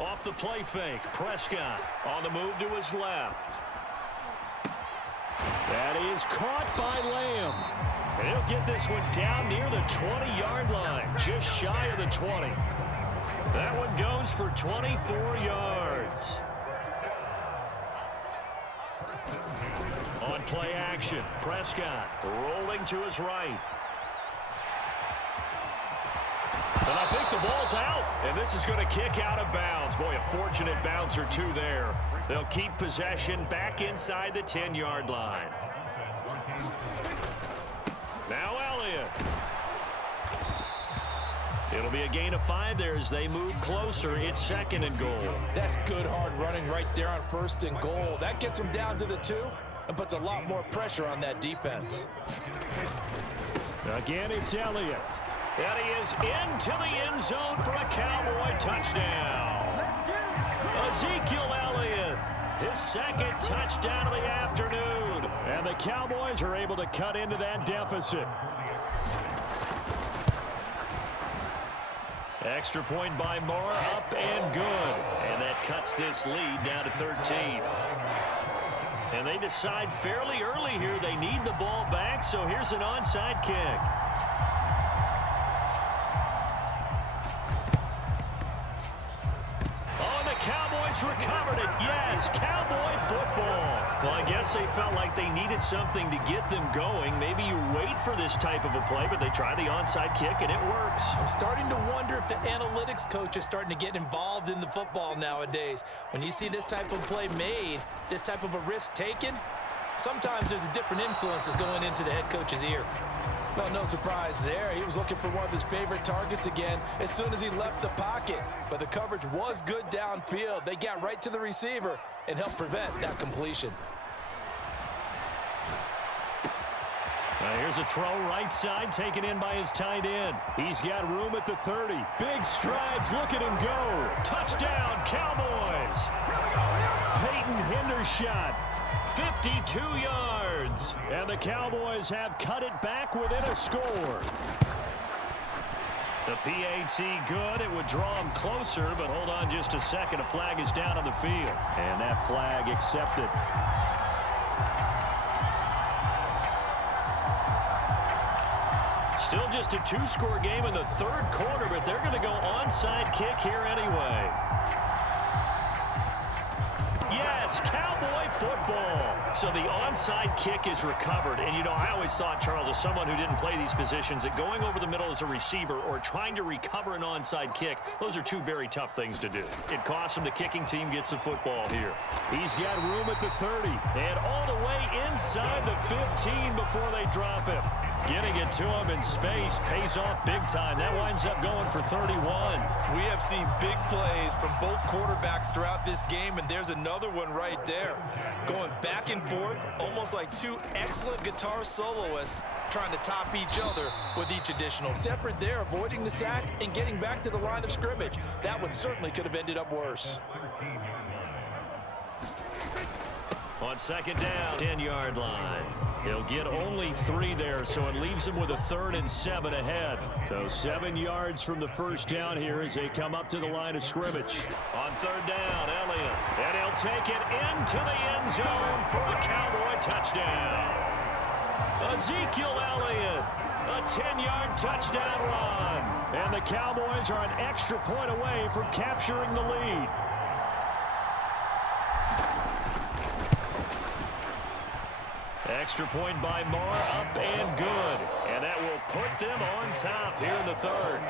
Off the play fake, Prescott on the move to his left. That is caught by Lamb. And he'll get this one down near the 20-yard line, just shy of the 20. That one goes for 24 yards. On play action, Prescott rolling to his right. And I think the ball's out, and this is going to kick out of bounds. Boy, a fortunate bounce or two there. They'll keep possession back inside the 10-yard line. Now Elliott. It'll be a gain of 5 there as they move closer. It's 2nd and goal. That's good hard running right there on 1st and goal. That gets them down to the 2 and puts a lot more pressure on that defense. Again, it's Elliott. And he is into the end zone for a Cowboy touchdown. Ezekiel Elliott, his 2nd touchdown of the afternoon. And the Cowboys are able to cut into that deficit. Extra point by Moore, up and good. And that cuts this lead down to 13. And they decide fairly early here they need the ball back, so here's an onside kick. Cowboys recovered it. Yes, Cowboy football. Well, I guess they felt like they needed something to get them going. Maybe you wait for this type of a play, but they try the onside kick, and it works. I'm starting to wonder if the analytics coach is starting to get involved in the football nowadays. When you see this type of play made, this type of a risk taken, sometimes there's a different influences going into the head coach's ear. Well, no surprise there. He was looking for one of his favorite targets again as soon as he left the pocket. But the coverage was good downfield. They got right to the receiver and helped prevent that completion. Now here's a throw right side taken in by his tight end. He's got room at the 30. Big strides. Look at him go. Touchdown, Cowboys. Peyton Hendershot. 52 yards. And the Cowboys have cut it back within a score. The PAT good. It would draw them closer, but hold on just a second. A flag is down on the field. And that flag accepted. Still just a 2-score game in the 3rd quarter, but they're going to go onside kick here anyway. Yes, Cowboy football. So the onside kick is recovered. And, you know, I always thought, Charles, as someone who didn't play these positions, that going over the middle as a receiver or trying to recover an onside kick, those are 2 very tough things to do. It costs him. The kicking team gets the football here. He's got room at the 30 and all the way inside the 15 before they drop him. Getting it to him in space pays off big time. That winds up going for 31. We have seen big plays from both quarterbacks throughout this game, and there's another one right there. Going back and forth, almost like 2 excellent guitar soloists trying to top each other with each additional effort there, avoiding the sack and getting back to the line of scrimmage. That one certainly could have ended up worse. On 2nd down, 10-yard line. He'll get only 3 there, so it leaves him with a 3rd and 7 ahead. So 7 yards from the first down here as they come up to the line of scrimmage. On 3rd down, Elliott. And he'll take it into the end zone for a Cowboy touchdown. Ezekiel Elliott, a 10-yard touchdown run. And the Cowboys are an extra point away from capturing the lead. Extra point by Moore, up and good. And that will put them on top here in the 3rd.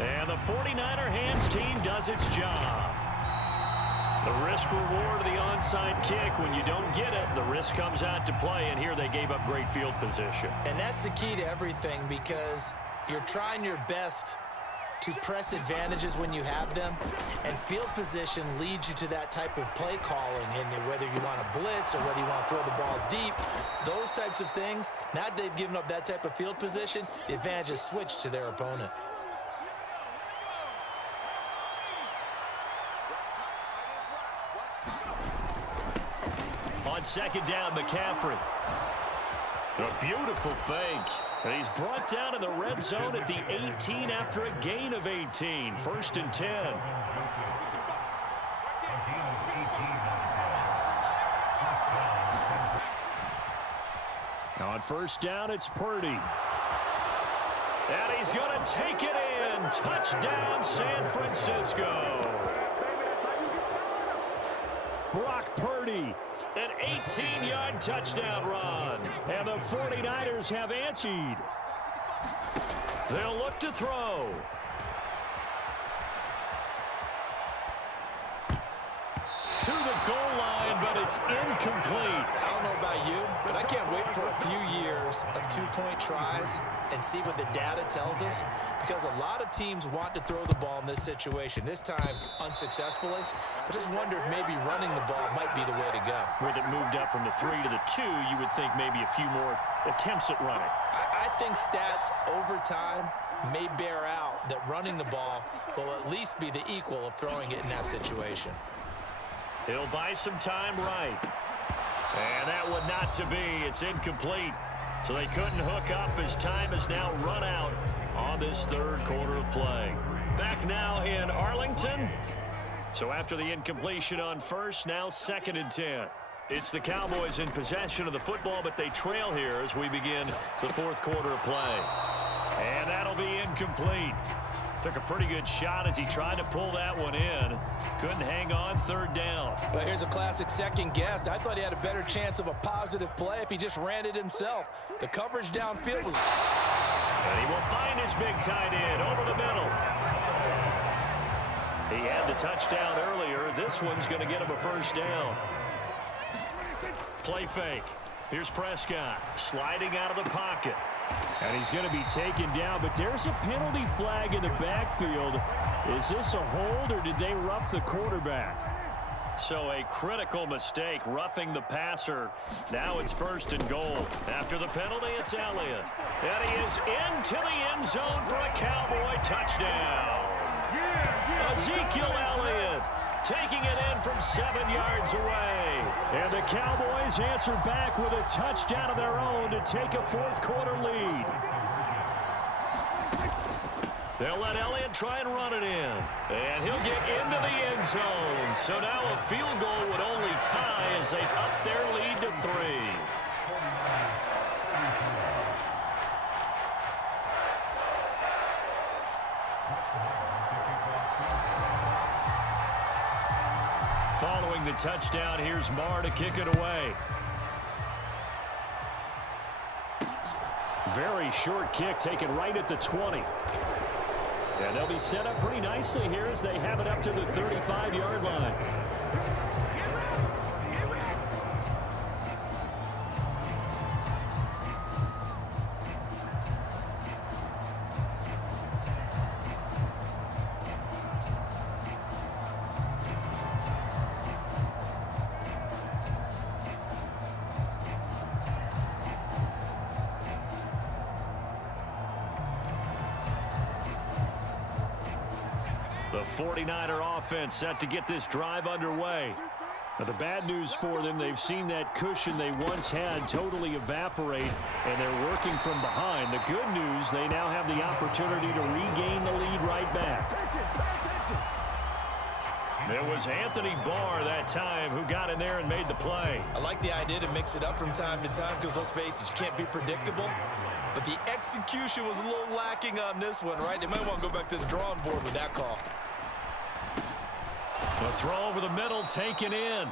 And the 49er hands team does its job. The risk reward of the onside kick. When you don't get it, the risk comes out to play, and here they gave up great field position. And that's the key to everything, because you're trying your best to press advantages when you have them, and field position leads you to that type of play calling, and whether you want to blitz or whether you want to throw the ball deep, those types of things. Now that they've given up that type of field position, the advantage is switched to their opponent. On 2nd down, McCaffrey. A beautiful fake. And he's brought down in the red zone at the 18 after a gain of 18. 1st and 10. On 1st down, it's Purdy. And he's going to take it in. Touchdown, San Francisco. Brock Purdy, an 18-yard touchdown run. And the 49ers have answered. They'll look to throw. To the goal line, but it's incomplete. I don't know about you, but I can't wait for a few years of two-point tries and see what the data tells us, because a lot of teams want to throw the ball in this situation. This time, unsuccessfully. I just wonder if maybe running the ball might be the way to go. With it moved up from the 3 to the 2, you would think maybe a few more attempts at running. I think stats over time may bear out that running the ball will at least be the equal of throwing it in that situation. He'll buy some time right. And that one not to be. It's incomplete. So they couldn't hook up as time has now run out on this 3rd quarter of play. Back now in Arlington. So after the incompletion on 1st, now 2nd and 10. It's the Cowboys in possession of the football, but they trail here as we begin the 4th quarter of play. And that'll be incomplete. Took a pretty good shot as he tried to pull that one in. Couldn't hang on. 3rd down. Well, here's a classic second guess. I thought he had a better chance of a positive play if he just ran it himself. The coverage downfield was... And he will find his big tight end over the middle. He had the touchdown earlier. This one's going to get him a 1st down. Play fake. Here's Prescott sliding out of the pocket. And he's going to be taken down, but there's a penalty flag in the backfield. Is this a hold, or did they rough the quarterback? So a critical mistake, roughing the passer. Now it's 1st and goal. After the penalty, it's Elliott. And he is into the end zone for a Cowboy touchdown. Ezekiel Elliott taking it in from 7 yards away. And the Cowboys answer back with a touchdown of their own to take a 4th quarter lead. They'll let Elliott try and run it in. And he'll get into the end zone. So now a field goal would only tie as they up their lead to 3. Following the touchdown, here's Marr to kick it away. Very short kick taken right at the 20. And they'll be set up pretty nicely here as they have it up to the 35-yard line. The 49er offense set to get this drive underway. Now, the bad news for them, they've seen that cushion they once had totally evaporate, and they're working from behind. The good news, they now have the opportunity to regain the lead right back. It was Anthony Barr that time who got in there and made the play. I like the idea to mix it up from time to time because, let's face it, you can't be predictable. But the execution was a little lacking on this one, right? They might want to go back to the drawing board with that call. The throw over the middle taken in.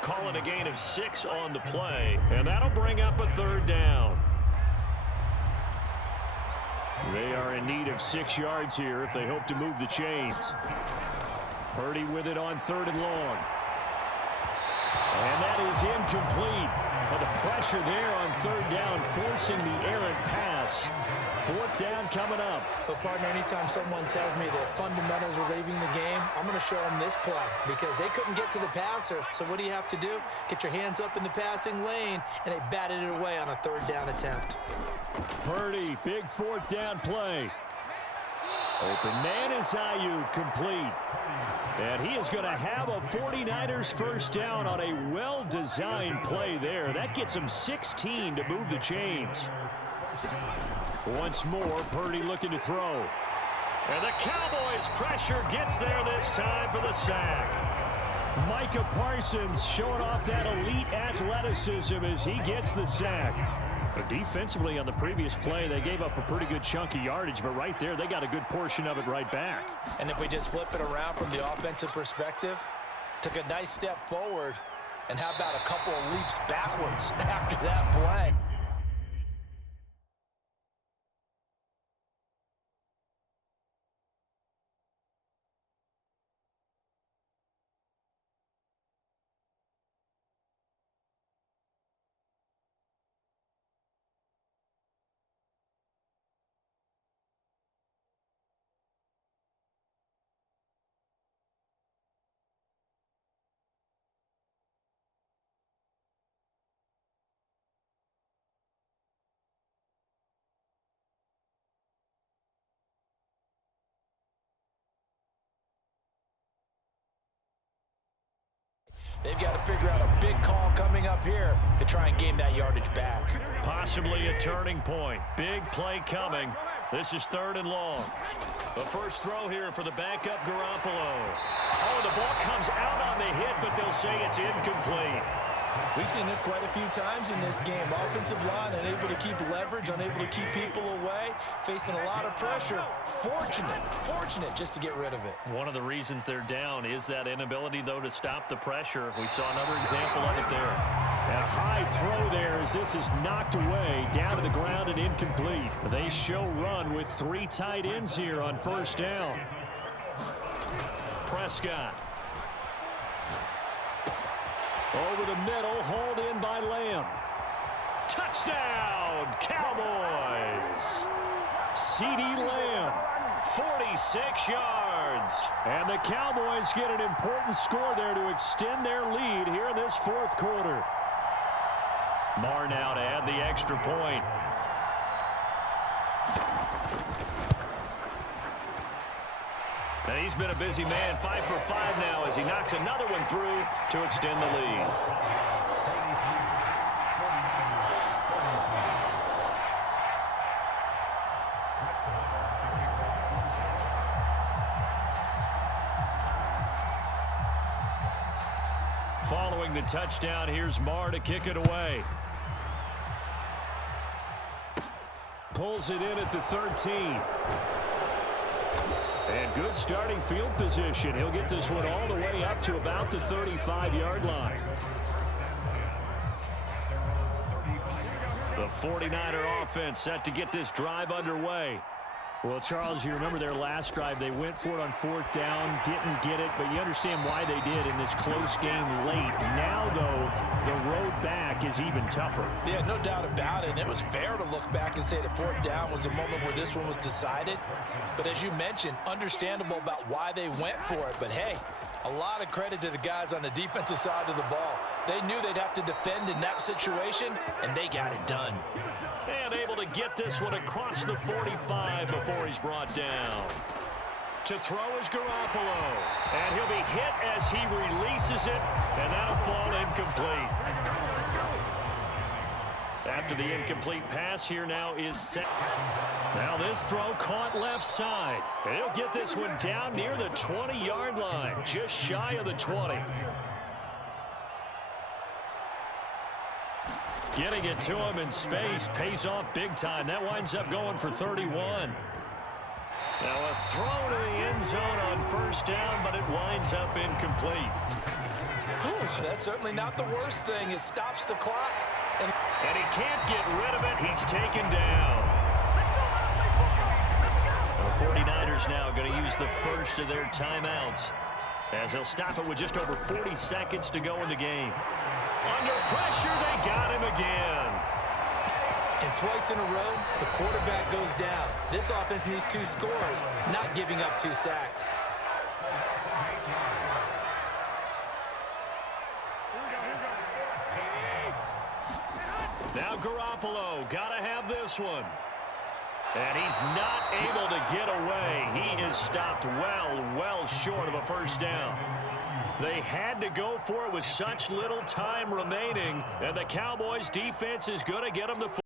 Calling a gain of 6 on the play. And that'll bring up a 3rd down. They are in need of 6 yards here if they hope to move the chains. Purdy with it on 3rd and long. And that is incomplete. But the pressure there on 3rd down, forcing the errant pass. 4th down coming up. But, partner, anytime someone tells me that fundamentals are leaving the game, I'm going to show them this play because they couldn't get to the passer. So what do you have to do? Get your hands up in the passing lane, and they batted it away on a 3rd down attempt. Purdy, big 4th down play. Open man is Ayuk, complete. And he is going to have a 49ers first down on a well-designed play there. That gets him 16 to move the chains. Once more, Purdy looking to throw. And the Cowboys' pressure gets there this time for the sack. Micah Parsons showing off that elite athleticism as he gets the sack. But defensively on the previous play, they gave up a pretty good chunk of yardage, but right there, they got a good portion of it right back. And if we just flip it around from the offensive perspective, took a nice step forward, and how about a couple of leaps backwards after that play? They've got to figure out a big call coming up here to try and gain that yardage back. Possibly a turning point. Big play coming. This is 3rd and long. The first throw here for the backup Garoppolo. Oh, the ball comes out on the hit, but they'll say it's incomplete. We've seen this quite a few times in this game. Offensive line unable to keep leverage, unable to keep people away, facing a lot of pressure. Fortunate just to get rid of it. One of the reasons they're down is that inability, though, to stop the pressure. We saw another example of it there. And a high throw there as this is knocked away, down to the ground and incomplete. They show run with 3 tight ends here on first down. Prescott. Over the middle, hauled in by Lamb. Touchdown, Cowboys! CeeDee Lamb, 46 yards. And the Cowboys get an important score there to extend their lead here in this 4th quarter. Marr now to add the extra point. And he's been a busy man, 5 for 5 now as he knocks another one through to extend the lead. Following the touchdown, here's Marr to kick it away. Pulls it in at the 13. And good starting field position. He'll get this one all the way up to about the 35-yard line. The 49er offense set to get this drive underway. Well, Charles, you remember their last drive. They went for it on 4th down, didn't get it, but you understand why they did in this close game late. Now, though, the road back is even tougher. Yeah, no doubt about it. And it was fair to look back and say that 4th down was a moment where this one was decided. But as you mentioned, understandable about why they went for it. But, hey, a lot of credit to the guys on the defensive side of the ball. They knew they'd have to defend in that situation, and they got it done. And able to get this one across the 45 before he's brought down. To throw is Garoppolo. And he'll be hit as he releases it, and that'll fall incomplete. After the incomplete pass, here now is set. Now this throw caught left side. And he'll get this one down near the 20-yard line, just shy of the 20. Getting it to him in space pays off big time. That winds up going for 31. Now a throw to the end zone on first down, but it winds up incomplete. Whew, that's certainly not the worst thing. It stops the clock. And he can't get rid of it. He's taken down. The 49ers now going to use the first of their timeouts as they'll stop it with just over 40 seconds to go in the game. Under pressure, they got him again. And twice in a row, the quarterback goes down. This offense needs 2 scores, not giving up 2 sacks. Now Garoppolo, gotta have this one. And he's not able to get away. He is stopped well short of a first down. They had to go for it with such little time remaining, and the Cowboys defense is going to get them the